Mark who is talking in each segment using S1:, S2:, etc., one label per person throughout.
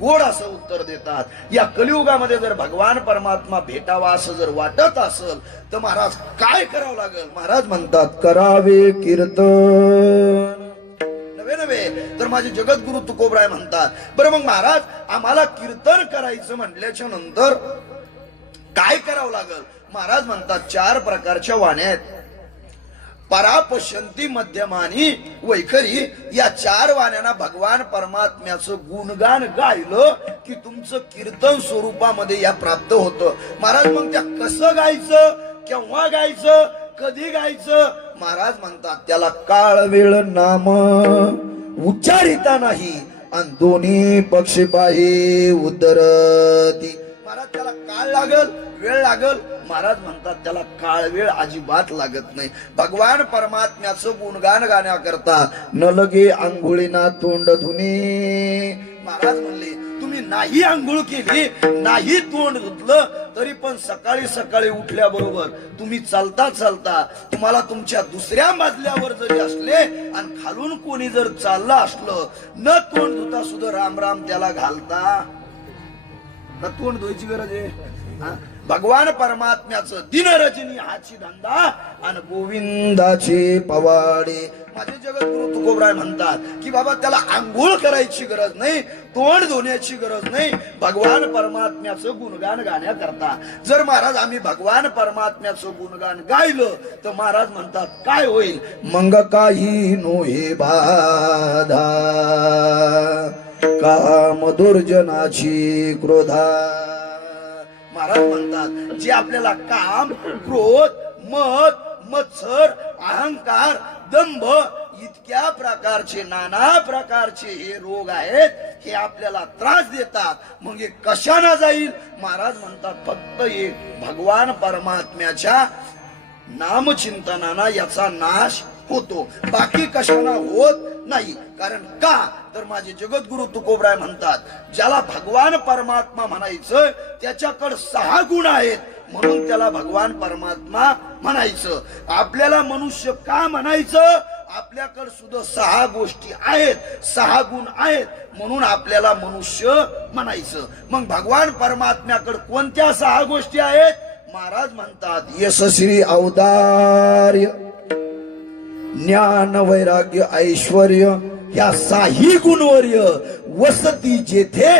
S1: गोड असं उत्तर देतात. या कलियुगामध्ये जर भगवान परमात्मा भेटावा असं जर वाटत असेल तर महाराज काय करावं लागेल? महाराज म्हणतात करावे कीर्तन. नवे नवे तर माझे जगद्गुरु तुकोबराय म्हणतात बरं मग महाराज आम्हाला कीर्तन करायचं म्हटल्याच्या नंतर काय करावं लागल? महाराज म्हणतात चार प्रकारच्या वाण्या आहेत. परापशंती मध्यमानी वैखरी या चार वाण्यांना भगवान परमात्म्याचं गुणगान गायलं की तुमचं कीर्तन स्वरूपामध्ये या प्राप्त होतं. महाराज मग त्या कसं गायचं? केव्हा गायचं? कधी गायचं? महाराज म्हणतात त्याला काळ वेळ नाम उच्चारिता नाही. आणि दोन्ही पक्षपाही उदरती महाराज त्याला काळ लागल वेळ लागल. महाराज म्हणतात त्याला काळ वेळ अजिबात लागत नाही. भगवान परमात्म्याचं गुणगान गाण्याकरता न लगे आंघोळीना तोंड धुनी महाराज म्हणले तुम्ही नाही आंघोळ केली नाही तोंड धुतलं तरी पण सकाळी सकाळी उठल्याबरोबर तुम्ही चालता चालता तुम्हाला तुमच्या दुसऱ्या मजल्यावर जरी असले आणि खालून कोणी जर चाललं असलं न तोंड धुता सुद्धा राम राम त्याला घालता. का तोंड धुवायची गरज आहे. भगवान परमात्म्याचं दिनरजनी हाची धंदा आणि गोविंदाची पवाडे. माझे जगद्गुरु तुकोबराय म्हणतात की बाबा त्याला आंघोळ करायची गरज नाही तोंड धुण्याची गरज नाही. भगवान परमात्म्याचं गुणगान गाण्याकरता. जर महाराज आम्ही भगवान परमात्म्याचं गुणगान गायलं तर महाराज म्हणतात काय होईल? मंग काही नो हे बाधा. काम दुर्जनाची क्रोधा? महाराज म्हणतात जे आपल्याला काम क्रोध मत मत्सर अहंकार दंभ इतक्या प्रकारचे नाना प्रकारचे हे रोग आहेत हे आपल्याला त्रास देतात. मग हे कशाना जाईल? महाराज म्हणतात फक्त एक भगवान परमात्म्याच्या नामचिंतनाना याचा नाश होतो. बाकी कशाना होत नाही. कारण का? तर माझे जगद्गुरु तुकोबराय म्हणतात ज्याला भगवान परमात्मा म्हणायचं त्याच्याकडे सहा गुण आहेत. म्हणून त्याला भगवान परमात्मा म्हणायचं. आपल्याला मनुष्य का म्हणायचं? आपल्याकडे सुद्धा सहा गोष्टी आहेत सहा गुण आहेत. म्हणून आपल्याला मनुष्य म्हणायचं. मग भगवान परमात्म्याकडे कोणत्या सहा गोष्टी आहेत? महाराज म्हणतात यशस्वी औदार्य ज्ञान वैराग्य ऐश्वर या साही गुणवर्य वसती जेथे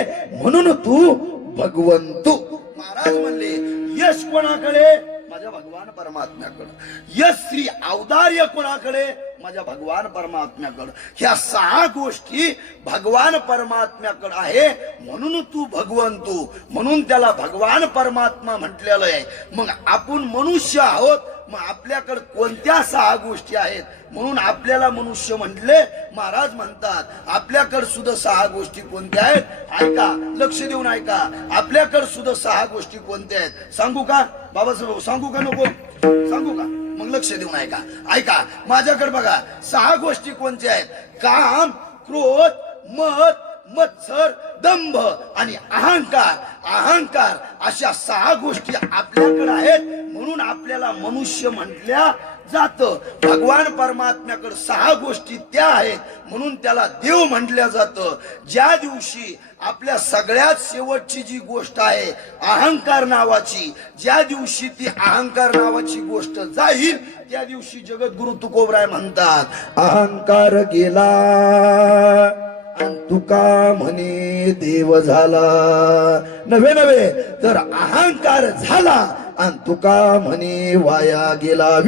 S1: म्हणून तू भगवंतू. महाराज म्हणले यश कोणाकडे? माझ्या भगवान परमात्म्याकडं. यश श्री औदार्य कोणाकडे? माझ्या भगवान परमात्म्याकडं. ह्या सहा गोष्टी भगवान परमात्म्याकडं आहे म्हणून तू भगवंतू. म्हणून त्याला भगवान परमात्मा म्हटलेलं आहे. मग आपण मनुष्य आहोत मग आपल्याकडे कोणत्या सहा गोष्टी आहेत? म्हणून आपल्याला मनुष्य म्हटले महाराज म्हणतात आपल्याकडे सुद्धा सहा गोष्टी कोणत्या आहेत? ऐका लक्ष देऊन ऐका. आपल्याकडे सुद्धा सहा गोष्टी कोणत्या आहेत? सांगू का? बाबासाहेब सांगू का नको? सांगू का? मग लक्ष देऊन ऐका. ऐका माझ्याकडे बघा सहा गोष्टी कोणत्या आहेत? काम क्रोध मत मत्सर दंभ आणि अहंकार. अहंकार अशा सहा गोष्टी आपल्याकडे आहेत म्हणून आपल्याला मनुष्य म्हटल्या जात. भगवान परमात्म्याकडे सहा गोष्टी त्या आहेत म्हणून त्याला देव म्हटल्या जातं. ज्या दिवशी आपल्या सगळ्यात शेवटची जी गोष्ट आहे अहंकार नावाची ज्या दिवशी ती अहंकार नावाची गोष्ट जाईल त्या दिवशी जगद्गुरु तुकोबराय म्हणतात अहंकार गेला. तुका म्हणे देव झाला. नव्हे नव्हे तर अहंकार झाला आणि तुका म्हणे वाया गेला.